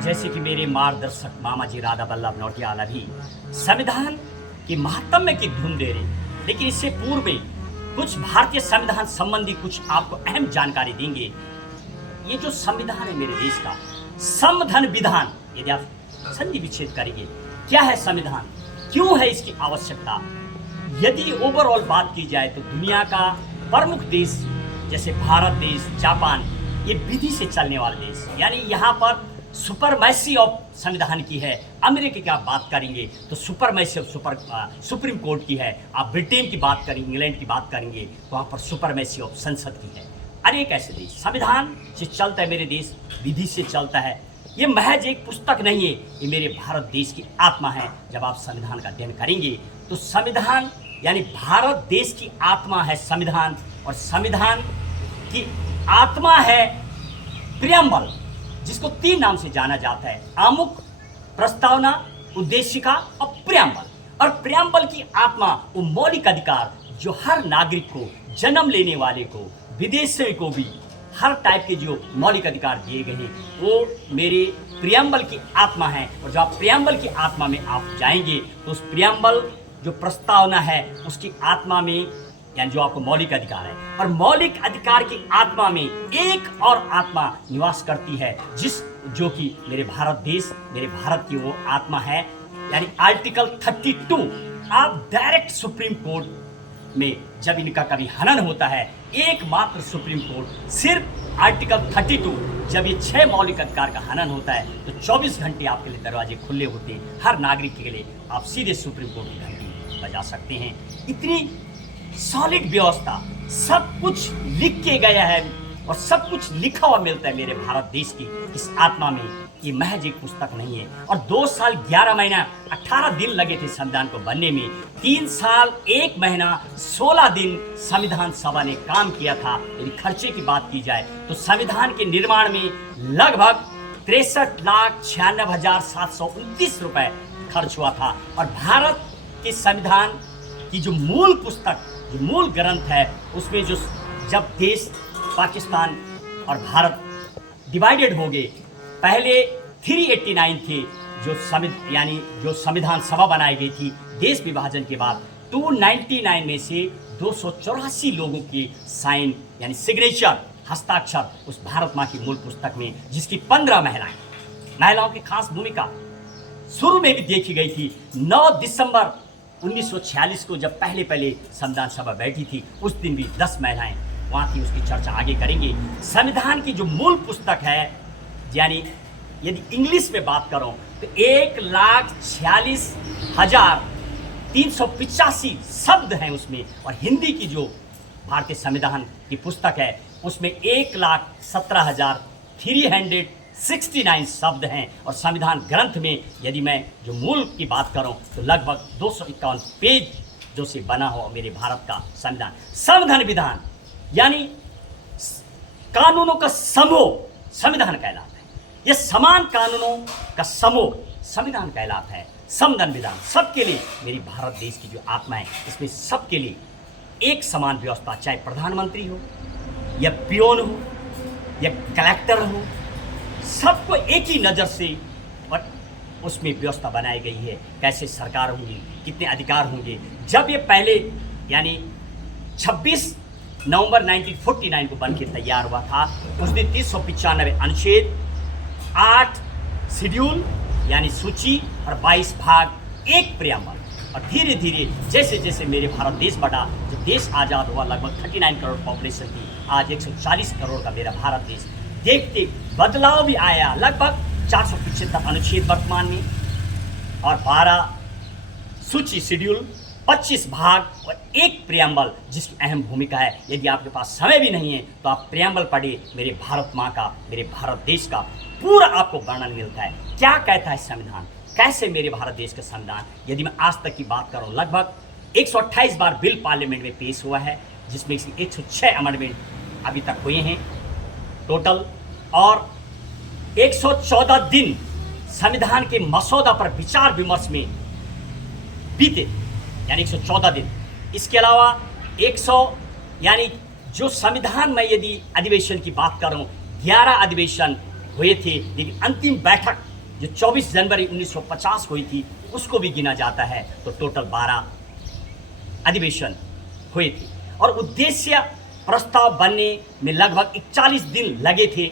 और जैसे कि मेरे मार्गदर्शक मामा जी राधा वल्लभ नौटियाल अभी संविधान के महात्म्य की धुन दे रहे, लेकिन इससे पूर्व में कुछ भारतीय संविधान संबंधी कुछ आपको अहम जानकारी देंगे। ये जो संविधान है मेरे देश का, समधन विधान, यदि आप संधि विच्छेद करेंगे, क्या है संविधान, क्यों है इसकी आवश्यकता। यदि ओवरऑल बात की जाए तो दुनिया का प्रमुख देश जैसे भारत देश, जापान, ये विधि से चलने वाले देश, यानी यहाँ पर सुपरमैसी ऑफ संविधान की है। अमेरिका की आप बात करेंगे तो सुपरमैसी ऑफ सुप्रीम कोर्ट की है। आप ब्रिटेन की बात करेंगे, इंग्लैंड की बात करेंगे, वहाँ पर सुपरमैसी ऑफ संसद की है। अनेक ऐसे देश संविधान से चलता है, मेरे देश विधि से चलता है। ये महज एक पुस्तक नहीं है, ये मेरे भारत देश की आत्मा है। जब आप संविधान का अध्ययन करेंगे तो संविधान यानी भारत देश की आत्मा है संविधान, और संविधान की आत्मा है प्रियम्बल, जिसको 3 नाम से जाना जाता है: आमुख, प्रस्तावना, उद्देशिका और प्रियम्बल। और प्रियम्बल की आत्मा वो मौलिक अधिकार जो हर नागरिक को, जन्म लेने वाले को, विदेशी को भी हर टाइप के जो मौलिक अधिकार दिए गए हैं, वो मेरे प्रियम्बल की आत्मा है। और जब आप प्रियम्बल की आत्मा में आप जाएंगे तो उस प्रियम्बल जो प्रस्तावना है उसकी आत्मा में, यानी जो आपको मौलिक अधिकार है, और मौलिक अधिकार की आत्मा में एक और आत्मा निवास करती है, जो कि मेरे भारत देश, मेरे भारत की वो आत्मा है, यानी आर्टिकल 32। आप डायरेक्ट सुप्रीम कोर्ट में जब इनका कभी हनन होता है, एकमात्र सुप्रीम कोर्ट सिर्फ आर्टिकल 32, जब ये 6 मौलिक अधिकार का हनन होता है तो 24 घंटे आपके लिए दरवाजे खुले होते हैं। हर नागरिक के लिए आप सीधे सुप्रीम कोर्ट की घंटी बजा सकते हैं। इतनी सॉलिड व्यवस्था, सब कुछ लिख के गया है और सब कुछ लिखा हुआ मिलता है मेरे भारत देश की इस आत्मा में। ये महज एक पुस्तक नहीं है। और 2 साल 11 महीना 18 दिन लगे थे संविधान को बनने में। 3 साल 1 महीना 16 दिन संविधान सभा ने काम किया था। यदि खर्चे की बात की जाए तो संविधान के निर्माण में लगभग 63,96,729 रुपए खर्च हुआ था। और भारत के संविधान की जो मूल पुस्तक, जो मूल ग्रंथ है, उसमें जो जब देश पाकिस्तान और भारत डिवाइडेड हो गए, पहले 389 थे जो संविधान सभा बनाई गई थी देश विभाजन के बाद। 299 में से 284 लोगों की साइन यानी सिग्नेचर, हस्ताक्षर उस भारत माँ की मूल पुस्तक में, जिसकी 15 महिलाओं की खास भूमिका शुरू में भी देखी गई थी। 9 दिसंबर 1946 को जब पहले संविधान सभा बैठी थी, उस दिन भी 10 महिलाएं वहाँ थी। उसकी चर्चा आगे करेंगे। संविधान की जो मूल पुस्तक है, यानी यदि इंग्लिश में बात करूं तो 1,46,385 शब्द हैं उसमें, और हिंदी की जो भारतीय संविधान की पुस्तक है उसमें 1,17,369 शब्द हैं। और संविधान ग्रंथ में यदि मैं जो मूल की बात करूं तो लगभग 251 पेज जो से बना हुआ मेरे भारत का संविधान। संविधान विधान यानी कानूनों का समूह संविधान कहलाता है। यह समान कानूनों का समूह संविधान कहलाता है। संविधान विधान सबके लिए, मेरी भारत देश की जो आत्मा है, इसमें सबके लिए एक समान व्यवस्था, चाहे प्रधानमंत्री हो या पियोन हो या कलेक्टर हो, सबको एक ही नज़र से और उसमें व्यवस्था बनाई गई है। कैसे सरकार होंगी, कितने अधिकार होंगे। जब ये पहले यानी 26 नवंबर 1949 को बन के तैयार हुआ था, उस दिन 395 अनुच्छेद, 8 शेड्यूल यानी सूची और 22 भाग, 1 प्रियम्बल। और धीरे धीरे जैसे जैसे मेरे भारत देश बढ़ा, जब देश आज़ाद हुआ, लगभग 39 करोड़ पॉपुलेशन थी, आज 140 करोड़ का मेरा भारत देश। देखते बदलाव भी आया, लगभग 475 अनुच्छेद वर्तमान में, और 12 सूची शेड्यूल, 25 भाग और 1 प्रियम्बल, जिसकी अहम भूमिका है। यदि आपके पास समय भी नहीं है तो आप प्रियम्बल पढ़िए। मेरे भारत माँ का, मेरे भारत देश का पूरा आपको वर्णन मिलता है। क्या कहता है संविधान, कैसे मेरे भारत देश का संविधान, यदि मैं आज तक की बात करूँ, लगभग 128 बार बिल पार्लियामेंट में पेश हुआ है, जिसमें से 106 अमेंडमेंट अभी तक हुए हैं टोटल, और 114 दिन संविधान के मसौदा पर विचार विमर्श में बीते, यानी 114 दिन। इसके अलावा 100 यानी जो संविधान में यदि अधिवेशन की बात करूं, 11 अधिवेशन हुए थे, लेकिन अंतिम बैठक जो 24 जनवरी 1950 को हुई थी उसको भी गिना जाता है, तो टोटल 12 अधिवेशन हुए थे। और उद्देश्य प्रस्ताव बनने में लगभग 41 दिन लगे थे।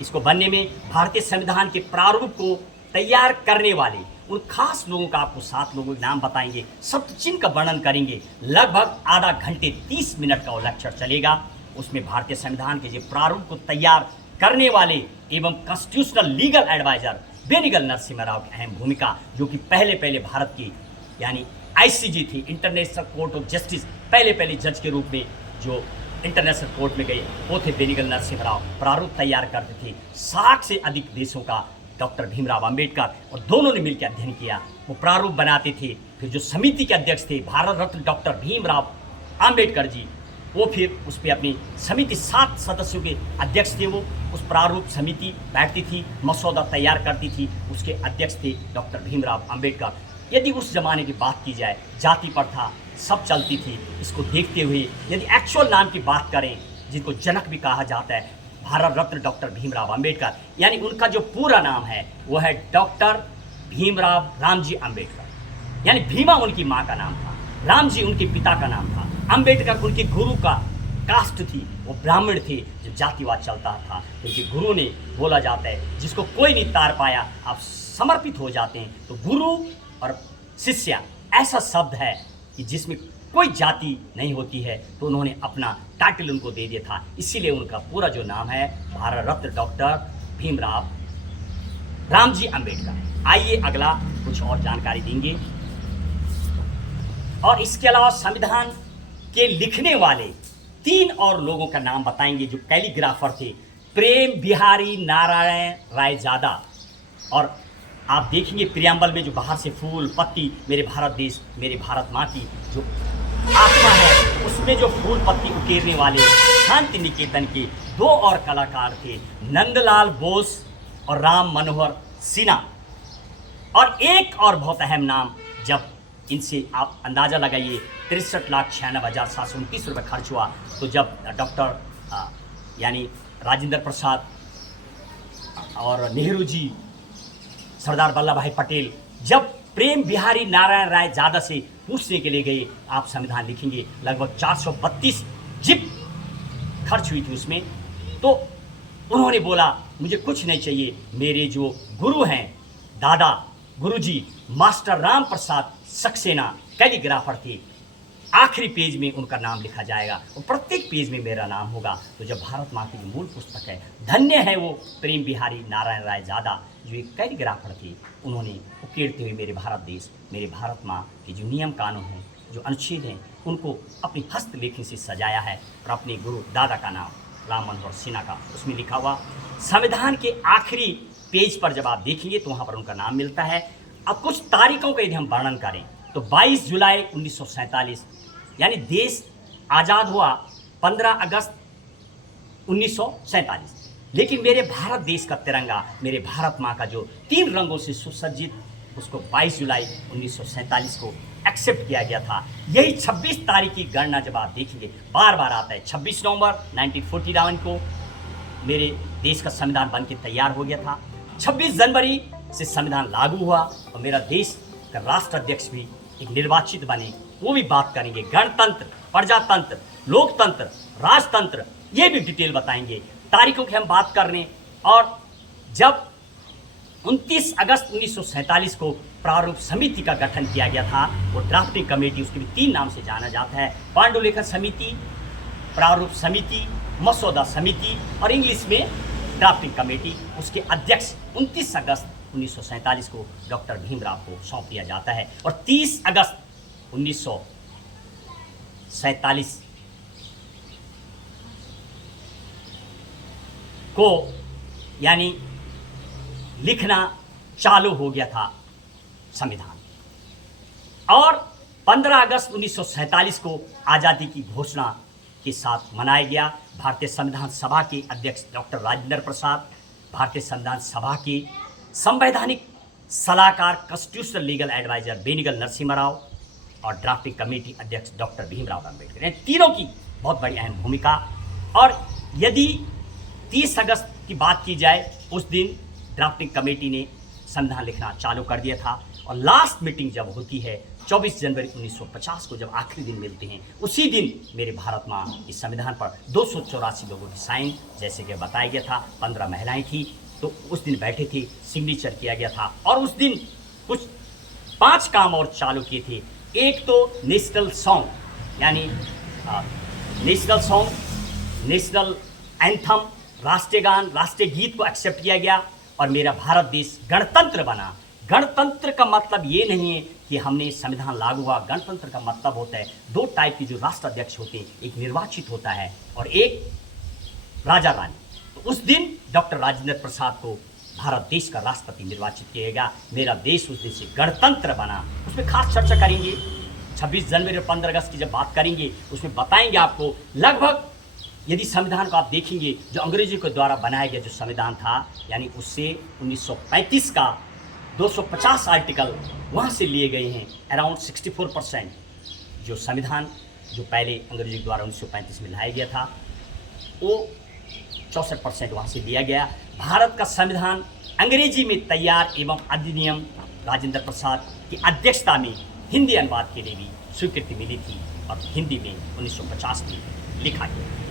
इसको बनने में भारतीय संविधान के प्रारूप को तैयार करने वाले उन खास लोगों का आपको 7 लोगों के नाम बताएंगे, शब्द चिन्ह का वर्णन करेंगे। लगभग आधा घंटे 30 मिनट का वो लेक्चर चलेगा। उसमें भारतीय संविधान के जो प्रारूप को तैयार करने वाले एवं constitutional legal adviser Benegal Narasimha Rau की अहम भूमिका, जो कि पहले भारत की यानी आईसीजे थी, इंटरनेशनल कोर्ट ऑफ जस्टिस, पहले जज के रूप में जो इंटरनेशनल कोर्ट में गए वो थे बेनिगल नरसिम्हा राव। प्रारूप तैयार करते थे 60 से अधिक देशों का डॉक्टर भीमराव अंबेडकर, और दोनों ने मिलकर अध्ययन किया। वो प्रारूप बनाते थे। फिर जो समिति के अध्यक्ष थे भारत रत्न डॉक्टर भीमराव अंबेडकर जी, वो फिर उस पर अपनी समिति 7 सदस्यों के अध्यक्ष थे। वो उस प्रारूप समिति बैठती थी, मसौदा तैयार करती थी, उसके अध्यक्ष थे डॉक्टर भीमराव अंबेडकर। यदि उस जमाने की बात की जाए, जाति प्रथा सब चलती थी। इसको देखते हुए यदि एक्चुअल नाम की बात करें, जिनको जनक भी कहा जाता है, भारत रत्न डॉक्टर भीमराव अंबेडकर, यानी उनका जो पूरा नाम है वो है डॉक्टर भीमराव रामजी अंबेडकर। यानी भीमा उनकी माँ का नाम था, रामजी उनके पिता का नाम था, अंबेडकर उनके गुरु का कास्ट थी, वो ब्राह्मण थे। जो जातिवाद चलता था, क्योंकि गुरु ने बोला जाता है जिसको कोई नहीं तार पाया आप समर्पित हो जाते हैं। तो गुरु और शिष्य ऐसा शब्द है कि जिसमें कोई जाति नहीं होती है, तो उन्होंने अपना टाइटल उनको दे दिया था। इसीलिए उनका पूरा जो नाम है भारत रत्न डॉक्टर भीमराव रामजी अंबेडकर। आइए अगला कुछ और जानकारी देंगे। और इसके अलावा संविधान के लिखने वाले 3 और लोगों का नाम बताएंगे जो कैलीग्राफर थे। प्रेम बिहारी नारायण रायजादा। और आप देखेंगे प्रियम्बल में जो बाहर से फूल पत्ती, मेरे भारत देश मेरे भारत माँ की जो आत्मा है, उसमें जो फूल पत्ती उकेरने वाले शांति निकेतन के 2 और कलाकार थे, नंदलाल बोस और राम मनोहर सिन्हा। और एक और बहुत अहम नाम, जब इनसे आप अंदाज़ा लगाइए 63,96,729 रुपये खर्च हुआ, तो जब डॉक्टर यानी राजेंद्र प्रसाद और नेहरू जी, सरदार वल्लभ भाई पटेल जब प्रेम बिहारी नारायण रायजादा से पूछने के लिए गए आप संविधान लिखेंगे, लगभग 432 जिप खर्च हुई थी उसमें। तो उन्होंने बोला मुझे कुछ नहीं चाहिए, मेरे जो गुरु हैं दादा गुरुजी मास्टर राम प्रसाद सक्सेना कैलीग्राफर थे, आखिरी पेज में उनका नाम लिखा जाएगा और प्रत्येक पेज में मेरा नाम होगा। तो जब भारत माँ की जो मूल पुस्तक है, धन्य है वो प्रेम बिहारी नारायण रायजादा जो एक कैलीग्राफर थे, उन्होंने उकेरते हुए मेरे भारत देश मेरे भारत माँ के जो नियम कानून हैं, जो अनुच्छेद हैं, उनको अपनी हस्तलेखन से सजाया है और अपने गुरु दादा का नाम राम मनोहर सिन्हा का उसमें लिखा हुआ। संविधान के आखिरी पेज पर जब आप देखेंगे तो वहाँ पर उनका नाम मिलता है। अब कुछ तारीखों का यदि हम वर्णन करें तो 22 जुलाई 1947 यानी देश आज़ाद हुआ 15 अगस्त 1947। लेकिन मेरे भारत देश का तिरंगा, मेरे भारत माँ का जो 3 रंगों से सुसज्जित, उसको 22 जुलाई 1947 को एक्सेप्ट किया गया था। यही 26 तारीख की गणना जब आप देखेंगे बार बार आता है। 26 नवंबर 1949 को मेरे देश का संविधान बन के तैयार हो गया था। 26 जनवरी से संविधान लागू हुआ और मेरा देश का राष्ट्राध्यक्ष भी एक निर्वाचित बने। वो भी बात करेंगे, गणतंत्र, प्रजातंत्र, लोकतंत्र, राजतंत्र, ये भी डिटेल बताएंगे। तारीखों की हम बात कर रहे हैं। और जब 29 अगस्त 1947 को प्रारूप समिति का गठन किया गया था, वो ड्राफ्टिंग कमेटी, उसके भी 3 नाम से जाना जाता है, पांडुलेखन समिति, प्रारूप समिति, मसौदा समिति और इंग्लिश में ड्राफ्टिंग कमेटी। उसके अध्यक्ष 29 अगस्त 1947 को डॉक्टर भीमराव को सौंप दिया जाता है और 30 अगस्त 1947 को यानी लिखना चालू हो गया था संविधान। और 15 अगस्त 1947 को आज़ादी की घोषणा के साथ मनाया गया। भारतीय संविधान सभा के अध्यक्ष डॉक्टर राजेंद्र प्रसाद, भारतीय संविधान सभा के संवैधानिक सलाहकार constitutional legal adviser Benegal Narasimha Rau और ड्राफ्टिंग कमेटी अध्यक्ष डॉक्टर भीमराव अंबेडकर, इन तीनों की बहुत बड़ी अहम भूमिका। और यदि 30 अगस्त की बात की जाए, उस दिन ड्राफ्टिंग कमेटी ने संविधान लिखना चालू कर दिया था। और लास्ट मीटिंग जब होती है 24 जनवरी 1950 को, जब आखिरी दिन मिलते हैं, उसी दिन मेरे भारत में इस संविधान पर 284 लोगों की साइन, जैसे कि बताया गया था, 15 महिलाएं थी, तो उस दिन बैठे थे, सिग्नेचर किया गया था। और उस दिन कुछ 5 काम और चालू किए थे। एक तो नेशनल सॉन्ग, यानी नेशनल सॉन्ग, नेशनल एंथम, राष्ट्रीय गान, राष्ट्रीय गीत को एक्सेप्ट किया गया और मेरा भारत देश गणतंत्र बना। गणतंत्र का मतलब ये नहीं है कि हमने संविधान लागू हुआ। गणतंत्र का मतलब होता है 2 टाइप के जो राष्ट्राध्यक्ष होते हैं, एक निर्वाचित होता है और एक राजा रानी। तो उस दिन डॉक्टर राजेंद्र प्रसाद को भारत देश का राष्ट्रपति निर्वाचित किया गया। मेरा देश उस दिन से गणतंत्र बना। उसमें खास चर्चा करेंगे 26 जनवरी और 15 अगस्त की जब बात करेंगे, उसमें बताएंगे आपको। लगभग यदि संविधान को आप देखेंगे, जो अंग्रेजों के द्वारा बनाया गया जो संविधान था, यानी उससे 1935 का 250 आर्टिकल वहाँ से लिए गए हैं। अराउंड 64% जो संविधान जो पहले अंग्रेजों द्वारा 1935 में लाया गया था, वो 64% वहाँ से लिया गया। भारत का संविधान अंग्रेजी में तैयार एवं अधिनियम राजेंद्र प्रसाद की अध्यक्षता में हिंदी अनुवाद के लिए भी स्वीकृति मिली थी और हिंदी में 1950 में लिखा गया।